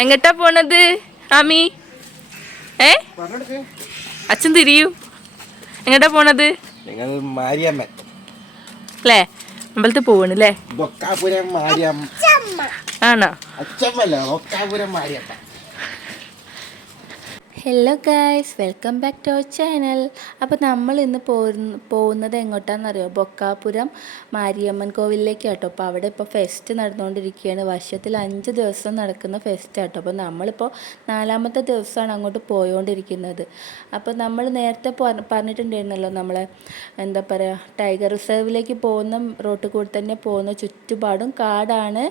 എങ്ങട്ടാ പോണത് ആമി? അച്ഛൻ തിരിയൂ. എങ്ങട്ടാ പോണത്? അല്ലേ അമ്പലത്തിൽ പോവണല്ലേ? ആണോ? Hello guys, welcome back to our channel. അപ്പോൾ നമ്മൾ ഇന്ന് പോകുന്നത് എങ്ങോട്ടാണെന്നറിയോ? ബൊക്കാപുരം മാരിയമ്മൻ കോവിലിലേക്ക് കേട്ടോ. അപ്പോൾ അവിടെ ഇപ്പോൾ ഫെസ്റ്റ് നടന്നുകൊണ്ടിരിക്കുകയാണ്. വർഷത്തിൽ 5 ദിവസം നടക്കുന്ന ഫെസ്റ്റ് കേട്ടോ. അപ്പോൾ നമ്മളിപ്പോൾ 4ാമത്തെ ദിവസമാണ് അങ്ങോട്ട് പോയോണ്ടിരിക്കുന്നത്. അപ്പോൾ നമ്മൾ നേരത്തെ പറഞ്ഞിട്ടുണ്ടായിരുന്നല്ലോ, നമ്മളെ എന്താ പറയുക, ടൈഗർ റിസർവിലേക്ക് പോകുന്ന റോട്ടിൽ കൂടി തന്നെ പോകുന്ന, ചുറ്റുപാടും കാടാണ്.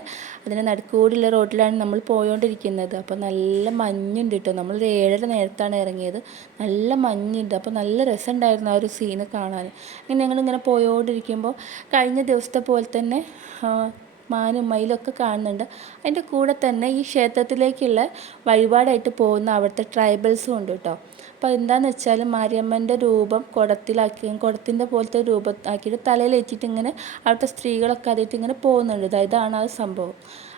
അതിന് നടുക്കൂടിയുള്ള റോട്ടിലാണ് നമ്മൾ പോയോണ്ടിരിക്കുന്നത്. അപ്പോൾ നല്ല മഞ്ഞുണ്ട് കേട്ടോ. നമ്മൾ 7:30 നേരത്താണ് ഇറങ്ങിയത്. നല്ല മഞ്ഞുണ്ട്. അപ്പോൾ നല്ല രസമുണ്ടായിരുന്നു ആ ഒരു സീന് കാണാൻ. ഇങ്ങനെ ഞങ്ങളിങ്ങനെ പോയോണ്ടിരിക്കുമ്പോൾ കഴിഞ്ഞ ദിവസത്തെ പോലെ തന്നെ മാനും മയിലൊക്കെ കാണുന്നുണ്ട്. അതിൻ്റെ കൂടെ തന്നെ ഈ ക്ഷേത്രത്തിലേക്കുള്ള വഴിപാടായിട്ട് പോകുന്ന അവിടുത്തെ ട്രൈബൽസും ഉണ്ട് കേട്ടോ. അപ്പോൾ എന്താണെന്ന് വെച്ചാൽ മാരിയമ്മൻ്റെ രൂപം കുടത്തിൻ്റെ പോലത്തെ രൂപം ആക്കിയിട്ട് തലയിൽ വെച്ചിട്ട് ഇങ്ങനെ അവിടുത്തെ സ്ത്രീകളൊക്കെ അതിട്ട് ഇങ്ങനെ പോകുന്നുണ്ട്. ഇതാണ് ആ സംഭവം.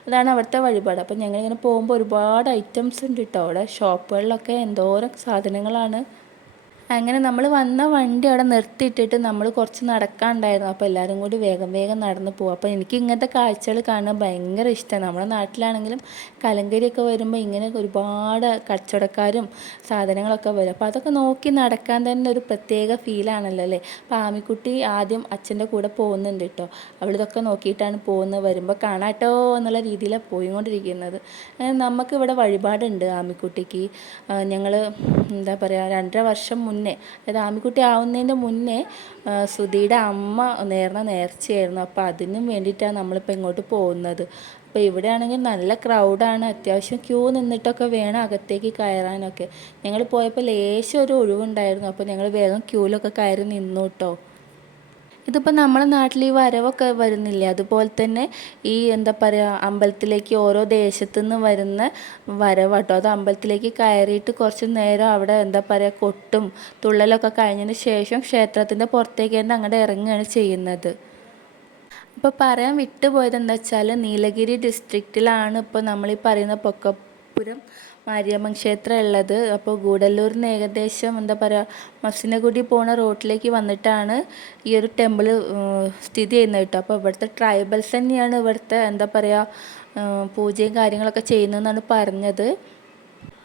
അതാണ് അവിടുത്തെ വഴിപാട്. അപ്പോൾ ഞങ്ങളിങ്ങനെ പോകുമ്പോൾ ഒരുപാട് ഐറ്റംസ് ഉണ്ട് കേട്ടോ. അവിടെ ഷോപ്പുകളിലൊക്കെ എന്തോരം സാധനങ്ങളാണ്. അങ്ങനെ നമ്മൾ വന്ന വണ്ടി അവിടെ നിർത്തിയിട്ടിട്ട് നമ്മൾ കുറച്ച് നടക്കാനുണ്ടായിരുന്നു. അപ്പോൾ എല്ലാവരും കൂടി വേഗം വേഗം നടന്ന് പോകും. അപ്പോൾ എനിക്ക് ഇങ്ങനത്തെ കാഴ്ചകൾ കാണാൻ ഭയങ്കര ഇഷ്ടമാണ്. നമ്മുടെ നാട്ടിലാണെങ്കിലും കലങ്കരിയൊക്കെ വരുമ്പോൾ ഇങ്ങനെ ഒരുപാട് കച്ചവടക്കാരും സാധനങ്ങളൊക്കെ വരും. അപ്പോൾ അതൊക്കെ നോക്കി നടക്കാൻ തന്നെ ഒരു പ്രത്യേക ഫീലാണല്ലോ അല്ലേ. അപ്പോൾ ആമിക്കുട്ടി ആദ്യം അച്ഛൻ്റെ കൂടെ പോകുന്നുണ്ട് കേട്ടോ. അവളിതൊക്കെ നോക്കിയിട്ടാണ് പോകുന്നത്. വരുമ്പോൾ കാണാട്ടോ എന്നുള്ള രീതിയിലാണ് പോയിക്കൊണ്ടിരിക്കുന്നത്. നമുക്കിവിടെ വഴിപാടുണ്ട് ആമിക്കുട്ടിക്ക്. ഞങ്ങൾ എന്താ പറയുക, 2.5 വർഷം മുന്നേ, അതായത് ആമിക്കുട്ടി ആവുന്നതിൻ്റെ മുന്നേ സുധിയുടെ അമ്മ നേർന്ന നേർച്ചയായിരുന്നു. അപ്പോൾ അതിനും വേണ്ടിയിട്ടാണ് നമ്മളിപ്പോൾ ഇങ്ങോട്ട് പോകുന്നത്. അപ്പോൾ ഇവിടെ ആണെങ്കിൽ നല്ല ക്രൗഡാണ്. അത്യാവശ്യം ക്യൂ നിന്നിട്ടൊക്കെ വേണം അകത്തേക്ക് കയറാനൊക്കെ. ഞങ്ങൾ പോയപ്പോൾ ലേശം ഒരു ഒഴിവുണ്ടായിരുന്നു. അപ്പോൾ ഞങ്ങൾ വേഗം ക്യൂവിലൊക്കെ കയറി നിന്നു കേട്ടോ. ഇതിപ്പോൾ നമ്മുടെ നാട്ടിൽ ഈ വരവൊക്കെ വരുന്നില്ലേ, അതുപോലെ തന്നെ ഈ എന്താ പറയുക, അമ്പലത്തിലേക്ക് ഓരോ ദേശത്തു നിന്ന് വരുന്ന വരവാട്ടോ. അത് അമ്പലത്തിലേക്ക് കയറിയിട്ട് കുറച്ച് നേരം അവിടെ എന്താ പറയുക, കൊട്ടും തുള്ളലൊക്കെ കഴിഞ്ഞതിന് ശേഷം ക്ഷേത്രത്തിൻ്റെ പുറത്തേക്ക് തന്നെ അങ്ങോട്ട് ഇറങ്ങുകയാണ് ചെയ്യുന്നത്. ഇപ്പോൾ പറയാൻ വിട്ടുപോയത് എന്താ വെച്ചാൽ, നീലഗിരി ഡിസ്ട്രിക്റ്റിലാണ് ഇപ്പോൾ നമ്മളീ പറയുന്ന ബൊക്കാപുരം മാരിയമ്മൻ ക്ഷേത്രം ഉള്ളത്. അപ്പോൾ ഗൂഡല്ലൂരിൽ നിന്ന് ഏകദേശം എന്താ പറയുക, മസിനഗുഡി പോണ റോട്ടിലേക്ക് വന്നിട്ടാണ് ഈ ഒരു ടെമ്പിൾ സ്ഥിതി ചെയ്യുന്നത് കേട്ടോ. അപ്പോൾ ഇവിടുത്തെ ട്രൈബൽസ് തന്നെയാണ് ഇവിടുത്തെ എന്താ പറയുക, പൂജയും കാര്യങ്ങളൊക്കെ ചെയ്യുന്നതെന്നാണ് പറഞ്ഞത്.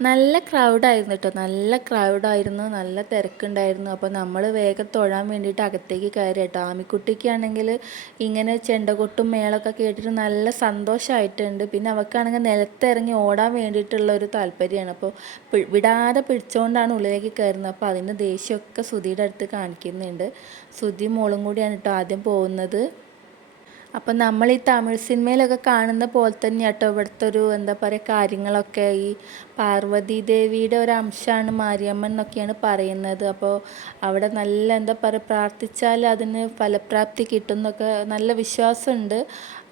നല്ല ക്രൗഡായിരുന്നു കേട്ടോ. നല്ല ക്രൗഡായിരുന്നു, നല്ല തിരക്കുണ്ടായിരുന്നു. അപ്പോൾ നമ്മൾ വേഗം തൊഴാൻ വേണ്ടിയിട്ട് അകത്തേക്ക് കയറി കേട്ടോ. ആമിക്കുട്ടിക്കാണെങ്കിൽ ഇങ്ങനെ ചെണ്ടകൊട്ടും മേളൊക്കെ കേട്ടിട്ട് നല്ല സന്തോഷമായിട്ടുണ്ട്. പിന്നെ അവൾക്കാണെങ്കിൽ നിലത്തിറങ്ങി ഓടാൻ വേണ്ടിയിട്ടുള്ള ഒരു താല്പര്യമാണ്. അപ്പോൾ വിടാതെ പിടിച്ചുകൊണ്ടാണ് ഉള്ളിലേക്ക് കയറുന്നത്. അപ്പോൾ അതിൻ്റെ ദേഷ്യമൊക്കെ സുധിയുടെ അടുത്ത് കാണിക്കുന്നുണ്ട്. സുധി മോളും കൂടിയാണ് കേട്ടോ ആദ്യം പോകുന്നത്. അപ്പം നമ്മൾ ഈ തമിഴ് സിനിമയിലൊക്കെ കാണുന്ന പോലെ തന്നെ കേട്ടോ ഇവിടുത്തെ ഒരു എന്താ പറയുക കാര്യങ്ങളൊക്കെ. ഈ പാർവതി ദേവിയുടെ ഒരു അംശമാണ് മാരിയമ്മൻ എന്നൊക്കെയാണ് പറയുന്നത്. അപ്പോൾ അവിടെ നല്ല എന്താ പറയുക, പ്രാർത്ഥിച്ചാൽ അതിന് ഫലപ്രാപ്തി കിട്ടും എന്നൊക്കെ നല്ല വിശ്വാസമുണ്ട്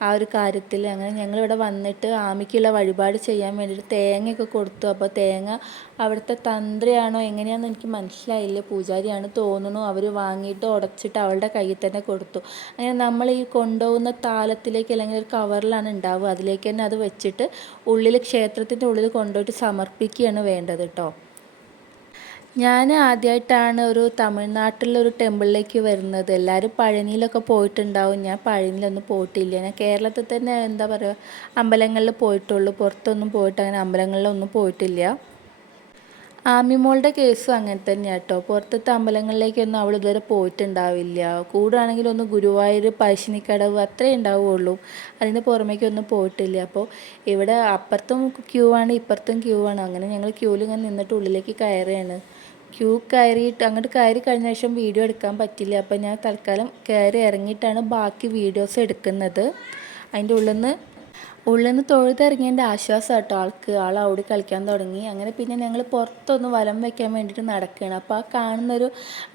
ആ ഒരു കാര്യത്തിൽ. അങ്ങനെ ഞങ്ങളിവിടെ വന്നിട്ട് ആമിക്കുള്ള വഴിപാട് ചെയ്യാൻ വേണ്ടിയിട്ട് തേങ്ങയൊക്കെ കൊടുത്തു. അപ്പോൾ തേങ്ങ അവിടുത്തെ തന്ത്രിയാണോ എങ്ങനെയാണെന്ന് എനിക്ക് മനസ്സിലായില്ല, പൂജാരിയാണ് തോന്നുന്നു. അവർ വാങ്ങിയിട്ട് ഉടച്ചിട്ട് അവളുടെ കയ്യിൽ തന്നെ കൊടുത്തു. അങ്ങനെ നമ്മൾ ഈ കൊണ്ടുപോകുന്ന താലത്തിലേക്ക് അല്ലെങ്കിൽ ഒരു കവറിലാണ് ഉണ്ടാവുക, അതിലേക്ക് തന്നെ അത് വെച്ചിട്ട് ക്ഷേത്രത്തിൻ്റെ ഉള്ളിൽ കൊണ്ടുപോയിട്ട് സമർപ്പിക്കുകയാണ് വേണ്ടത് കേട്ടോ. ഞാൻ ആദ്യമായിട്ടാണ് ഒരു തമിഴ്നാട്ടിലൊരു ടെമ്പിളിലേക്ക് വരുന്നത്. എല്ലാവരും പഴനിയിലൊക്കെ പോയിട്ടുണ്ടാവും. ഞാൻ പഴനിയിലൊന്നും പോയിട്ടില്ല. ഞാൻ കേരളത്തിൽ തന്നെ എന്താ പറയുക, അമ്പലങ്ങളിൽ പോയിട്ടുള്ളൂ. പുറത്തൊന്നും പോയിട്ട് അങ്ങനെ അമ്പലങ്ങളിലൊന്നും പോയിട്ടില്ല. ആമിമോളുടെ കേസും അങ്ങനെ തന്നെയാണ് കേട്ടോ. പുറത്തത്തെ അമ്പലങ്ങളിലേക്കൊന്നും അവൾ ഇതുവരെ പോയിട്ടുണ്ടാവില്ല. കൂടുകയാണെങ്കിൽ ഒന്ന് ഗുരുവായൂർ, പഴശ്ശിനിക്കടവ് അത്രേ ഉണ്ടാവുകയുള്ളൂ. അതിന് പുറമേക്കൊന്നും പോയിട്ടില്ല. അപ്പോൾ ഇവിടെ അപ്പുറത്തും ക്യൂ ആണ്, ഇപ്പുറത്തും ക്യൂ ആണ്. അങ്ങനെ ഞങ്ങൾ ക്യൂവിൽ ഇങ്ങനെ നിന്നിട്ട് ഉള്ളിലേക്ക് കയറുകയാണ്. ക്യൂ കയറിയിട്ട് അങ്ങോട്ട് കയറി കഴിഞ്ഞ ശേഷം വീഡിയോ എടുക്കാൻ പറ്റില്ല. അപ്പോൾ ഞാൻ തൽക്കാലം കയറി ഇറങ്ങിയിട്ടാണ് ബാക്കി വീഡിയോസ് എടുക്കുന്നത്. അതിൻ്റെ ഉള്ളിൽ നിന്ന് തൊഴുതിറങ്ങിയതിൻ്റെ ആശ്വാസം കേട്ടോ ആൾ അവിടെ കളിക്കാൻ തുടങ്ങി. അങ്ങനെ പിന്നെ ഞങ്ങൾ പുറത്തൊന്ന് വലം വയ്ക്കാൻ വേണ്ടിയിട്ട് നടക്കുകയാണ്. അപ്പോൾ ആ കാണുന്നൊരു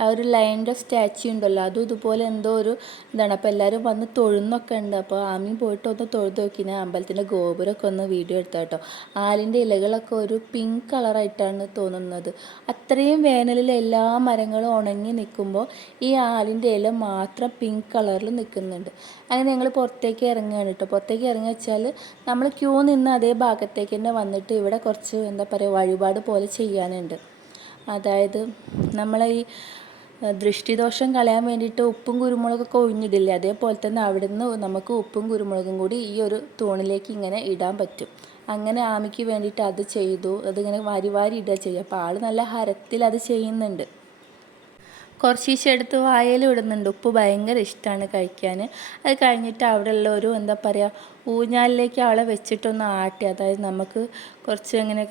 ഒരു ലയൻ്റെ സ്റ്റാച്യു ഉണ്ടല്ലോ, അതും ഇതുപോലെ എന്തോ ഒരു ഇതാണ്. അപ്പോൾ എല്ലാവരും വന്ന് തൊഴുന്നൊക്കെ ഉണ്ട്. അപ്പോൾ ആമയും പോയിട്ട് ഒന്ന് തൊഴുത് നോക്കിന്. അമ്പലത്തിൻ്റെ ഗോപുരമൊക്കെ ഒന്ന് വീഡിയോ എടുത്താൽ കേട്ടോ. ആലിൻ്റെ ഇലകളൊക്കെ ഒരു പിങ്ക് കളറായിട്ടാണ് തോന്നുന്നത്. അത്രയും വേനലിൽ എല്ലാ മരങ്ങളും ഉണങ്ങി നിൽക്കുമ്പോൾ ഈ ആലിൻ്റെ ഇല മാത്രം പിങ്ക് കളറിൽ നിൽക്കുന്നുണ്ട്. അങ്ങനെ ഞങ്ങൾ പുറത്തേക്ക് ഇറങ്ങുകയാണ് കേട്ടോ. പുറത്തേക്ക് ഇറങ്ങി വെച്ചാൽ നമ്മൾ ക്യൂ നിന്ന് അതേ ഭാഗത്തേക്ക് തന്നെ വന്നിട്ട് ഇവിടെ കുറച്ച് എന്താ പറയുക വഴിപാട് പോലെ ചെയ്യാനുണ്ട്. അതായത് നമ്മളെ ഈ ദൃഷ്ടിദോഷം കളയാൻ വേണ്ടിയിട്ട് ഉപ്പും കുരുമുളകൊക്കെ ഒഴിഞ്ഞിടില്ലേ, അതേപോലെ തന്നെ അവിടുന്ന് നമുക്ക് ഉപ്പും കുരുമുളകും കൂടി ഈ ഒരു തൂണിലേക്ക് ഇങ്ങനെ ഇടാൻ പറ്റും. അങ്ങനെ ആമിക്ക് വേണ്ടിയിട്ട് അത് ചെയ്തു. അതിങ്ങനെ വാരി വാരി ഇടുക ചെയ്യുക. അപ്പോൾ ആൾ നല്ല ഹരത്തിൽ അത് ചെയ്യുന്നുണ്ട്. കുറച്ചീശെ എടുത്ത് വായലും ഇടുന്നുണ്ട്. ഉപ്പ് ഭയങ്കര ഇഷ്ടമാണ് കഴിക്കാൻ. അത് കഴിഞ്ഞിട്ട് അവിടെയുള്ള ഒരു എന്താ പറയുക ഊഞ്ഞാലിലേക്ക് അവളെ വെച്ചിട്ടൊന്ന് ആട്ടി. അതായത് നമുക്ക് കുറച്ച് ഇങ്ങനെ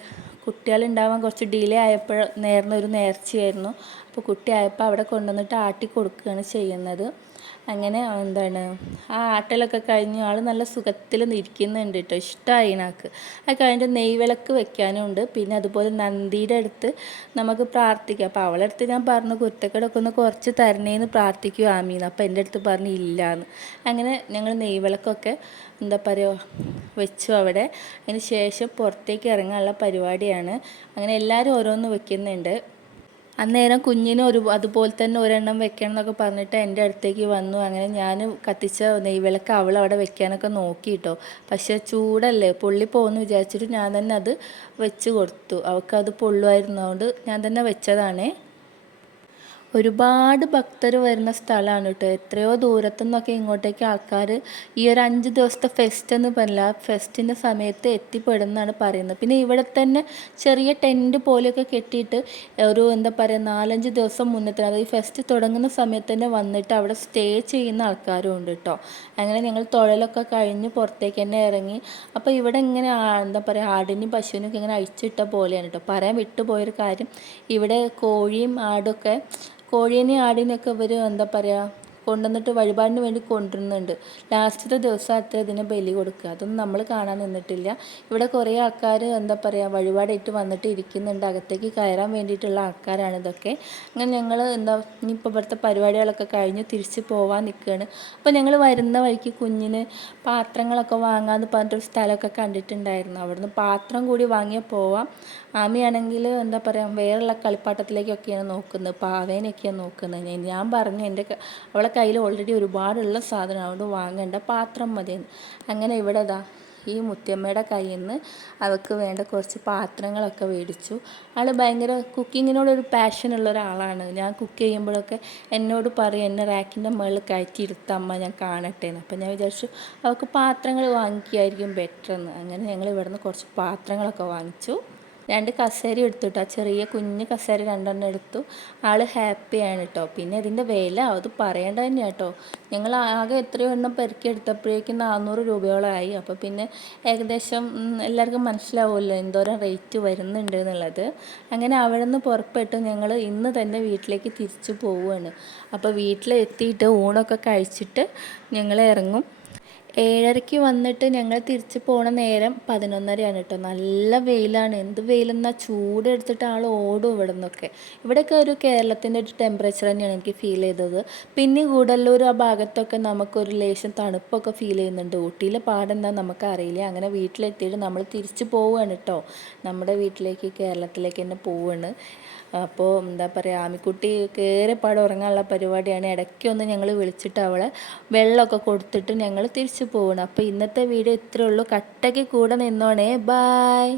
കുട്ടികളുണ്ടാവാൻ കുറച്ച് ഡിലേ ആയപ്പോൾ നേർന്ന ഒരു നേർച്ചയായിരുന്നു. അപ്പോൾ കുട്ടിയായപ്പോൾ അവിടെ കൊണ്ടുവന്നിട്ട് ആട്ടി കൊടുക്കുകയാണ് ചെയ്യുന്നത്. അങ്ങനെ എന്താണ് ആ ആട്ടലൊക്കെ കഴിഞ്ഞ് ആൾ നല്ല സുഖത്തിൽ ഇരിക്കുന്നുണ്ട് കേട്ടോ. ഇഷ്ടമായി എനിക്ക്. അത് കഴിഞ്ഞിട്ട് നെയ്വിളക്ക് വെക്കാനും ഉണ്ട്. പിന്നെ അതുപോലെ നന്ദിയുടെ അടുത്ത് നമുക്ക് പ്രാർത്ഥിക്കാം. അപ്പോൾ അവളുടെ അടുത്ത് ഞാൻ പറഞ്ഞു കുരുത്തക്കേടൊക്കെ ഒന്ന് കുറച്ച് തരണേന്ന് പ്രാർത്ഥിക്കുക ആമീന്ന്. അപ്പോൾ എൻ്റെ അടുത്ത് പറഞ്ഞു ഇല്ലയെന്ന്. അങ്ങനെ ഞങ്ങൾ നെയ്വിളക്കൊക്കെ എന്താ പറയുക വെച്ചു അവിടെ. അതിന് ശേഷം പുറത്തേക്ക് ഇറങ്ങാനുള്ള പരിപാടിയാണ്. അങ്ങനെ എല്ലാവരും ഓരോന്ന് വെക്കുന്നുണ്ട്. അന്നേരം കുഞ്ഞിന് അതുപോലെ തന്നെ ഒരെണ്ണം വെക്കണം എന്നൊക്കെ പറഞ്ഞിട്ട് എൻ്റെ അടുത്തേക്ക് വന്നു. അങ്ങനെ ഞാൻ കത്തിച്ച നെയ്വിളക്ക് അവൾ അവിടെ വെക്കാനൊക്കെ നോക്കി കേട്ടോ. പക്ഷേ ചൂടല്ലേ പൊള്ളി പോകുമെന്ന് വിചാരിച്ചിട്ട് ഞാൻ തന്നെ അത് വെച്ച് കൊടുത്തു. അവൾക്കത് പൊള്ളുമായിരുന്നതുകൊണ്ട് ഞാൻ തന്നെ വെച്ചതാണേ. ഒരുപാട് ഭക്തർ വരുന്ന സ്ഥലമാണ് കേട്ടോ. എത്രയോ ദൂരത്തു നിന്നൊക്കെ ഇങ്ങോട്ടേക്ക് ആൾക്കാർ ഈ ഒരു 5 ദിവസത്തെ ഫെസ്റ്റ് എന്ന് പറയില്ല, ഫെസ്റ്റിൻ്റെ സമയത്ത് എത്തിപ്പെടുന്നതാണ് പറയുന്നത്. പിന്നെ ഇവിടെ തന്നെ ചെറിയ ടെൻറ്റ് പോലെയൊക്കെ കെട്ടിയിട്ട് ഒരു എന്താ പറയുക 4-5 ദിവസം മുന്നേ അതായത് ഈ ഫെസ്റ്റ് തുടങ്ങുന്ന സമയത്ത് തന്നെ വന്നിട്ട് അവിടെ സ്റ്റേ ചെയ്യുന്ന ആൾക്കാരും ഉണ്ട് കേട്ടോ. അങ്ങനെ ഞങ്ങൾ തൊഴിലൊക്കെ കഴിഞ്ഞ് പുറത്തേക്ക് തന്നെ ഇറങ്ങി. അപ്പോൾ ഇവിടെ ഇങ്ങനെ എന്താ പറയുക ആടിനും പശുവിനൊക്കെ ഇങ്ങനെ അഴിച്ചിട്ട പോലെയാണ് കേട്ടോ. പറയാൻ വിട്ടുപോയൊരു കാര്യം, ഇവിടെ കോഴിയും ആടൊക്കെ കോഴീനെയും ആടിനെയൊക്കെ ഇവർ എന്താ പറയുക കൊണ്ടുവന്നിട്ട് വഴിപാടിന് വേണ്ടി കൊണ്ടുവരുന്നുണ്ട്. ലാസ്റ്റത്തെ ദിവസം അത്ര ഇതിനെ ബലി കൊടുക്കുക. അതൊന്നും നമ്മൾ കാണാൻ നിന്നിട്ടില്ല. ഇവിടെ കുറേ ആൾക്കാർ എന്താ പറയുക വഴിപാടായിട്ട് വന്നിട്ട് ഇരിക്കുന്നുണ്ട്. അകത്തേക്ക് കയറാൻ വേണ്ടിയിട്ടുള്ള ആൾക്കാരാണ് ഇതൊക്കെ. അങ്ങനെ ഞങ്ങൾ ഇനിയിപ്പോൾ ഇവിടുത്തെ പരിപാടികളൊക്കെ കഴിഞ്ഞ് തിരിച്ച് പോകാൻ നിൽക്കുകയാണ്. അപ്പോൾ ഞങ്ങൾ വരുന്ന വഴിക്ക് കുഞ്ഞിന് പാത്രങ്ങളൊക്കെ വാങ്ങാമെന്ന് പറഞ്ഞിട്ടൊരു സ്ഥലമൊക്കെ കണ്ടിട്ടുണ്ടായിരുന്നു. അവിടുന്ന് പാത്രം കൂടി വാങ്ങിയാൽ പോവാം. ആമിയാണെങ്കിൽ എന്താ പറയുക വേറെയുള്ള കളിപ്പാട്ടത്തിലേക്കൊക്കെയാണ് നോക്കുന്നത്, പാവേനൊക്കെയാണ് നോക്കുന്നത്. ഞാൻ പറഞ്ഞു അവളെ കയ്യിൽ ഓൾറെഡി ഒരുപാടുള്ള സാധനം അതുകൊണ്ട് വാങ്ങേണ്ട, പാത്രം മതിയെന്ന്. അങ്ങനെ ഇവിടെ ഈ മുത്തിയമ്മയുടെ കയ്യിൽ നിന്ന് അവൾക്ക് വേണ്ട കുറച്ച് പാത്രങ്ങളൊക്കെ മേടിച്ചു. ആൾ ഭയങ്കര കുക്കിങ്ങിനോടൊരു പാഷനുള്ള ഒരാളാണ്. ഞാൻ കുക്ക് ചെയ്യുമ്പോഴൊക്കെ എന്നോട് പറയും എന്നെ റാക്കിൻ്റെ മുകളിൽ കയറ്റി ഇരുത്തമ്മ ഞാൻ കാണട്ടെ എന്ന്. അപ്പം ഞാൻ വിചാരിച്ചു അവൾക്ക് പാത്രങ്ങൾ വാങ്ങിക്കുകയായിരിക്കും ബെറ്റർ എന്ന്. അങ്ങനെ ഞങ്ങൾ ഇവിടെ നിന്ന് കുറച്ച് പാത്രങ്ങളൊക്കെ വാങ്ങിച്ചു. 2 കസേര എടുത്തു കേട്ടോ. ചെറിയ കുഞ്ഞ് കസേര 2 എടുത്തു. ആൾ ഹാപ്പിയാണ് കേട്ടോ. പിന്നെ ഇതിൻ്റെ വില അത് പറയേണ്ട തന്നെയാണ് കേട്ടോ. ഞങ്ങൾ ആകെ എത്രയോ എണ്ണം പെറുക്കി എടുത്തപ്പോഴേക്കും 400 രൂപയോളമായി. അപ്പോൾ പിന്നെ ഏകദേശം എല്ലാവർക്കും മനസ്സിലാവുമല്ലോ എന്തോരം റേറ്റ് വരുന്നുണ്ട് എന്നുള്ളത്. അങ്ങനെ അവിടെ നിന്ന് പുറപ്പെട്ട് ഞങ്ങൾ ഇന്ന് തന്നെ വീട്ടിലേക്ക് തിരിച്ചു പോവുകയാണ്. അപ്പോൾ വീട്ടിലെത്തിയിട്ട് ഊണൊക്കെ കഴിച്ചിട്ട് ഞങ്ങൾ ഇറങ്ങും. 7:30 വന്നിട്ട് ഞങ്ങൾ തിരിച്ച് പോണ നേരം 11:30 കേട്ടോ. നല്ല വെയിലാണ്. എന്ത് വെയിലെന്നാൽ ചൂടെടുത്തിട്ട് ആൾ ഓടും ഇവിടെ നിന്നൊക്കെ. ഇവിടെയൊക്കെ ഒരു കേരളത്തിൻ്റെ ഒരു ടെമ്പറേച്ചർ തന്നെയാണ് എനിക്ക് ഫീൽ ചെയ്തത്. പിന്നെ ഗൂഡല്ലൂർ ആ ഭാഗത്തൊക്കെ നമുക്കൊരു ലേശം തണുപ്പൊക്കെ ഫീൽ ചെയ്യുന്നുണ്ട്. ഊട്ടിയിലെ പാടെന്താ നമുക്കറിയില്ല. അങ്ങനെ വീട്ടിലെത്തിയിട്ട് നമ്മൾ തിരിച്ച് പോവുകയാണ് കേട്ടോ. നമ്മുടെ വീട്ടിലേക്ക് കേരളത്തിലേക്ക് തന്നെ പോവുകയാണ്. അപ്പോൾ എന്താ പറയുക ആമിക്കുട്ടി കയറിപ്പാട് ഉറങ്ങാനുള്ള പരിപാടിയാണ്. ഇടയ്ക്കൊന്ന് ഞങ്ങൾ വിളിച്ചിട്ട് അവളെ വെള്ളമൊക്കെ കൊടുത്തിട്ട് ഞങ്ങൾ തിരിച്ചു പോകണം. അപ്പോൾ ഇന്നത്തെ വീഡിയോ ഇത്രയേ ഉള്ളൂ. കട്ടയ്ക്ക് കൂടെ നിന്നോണേ. ബായ്.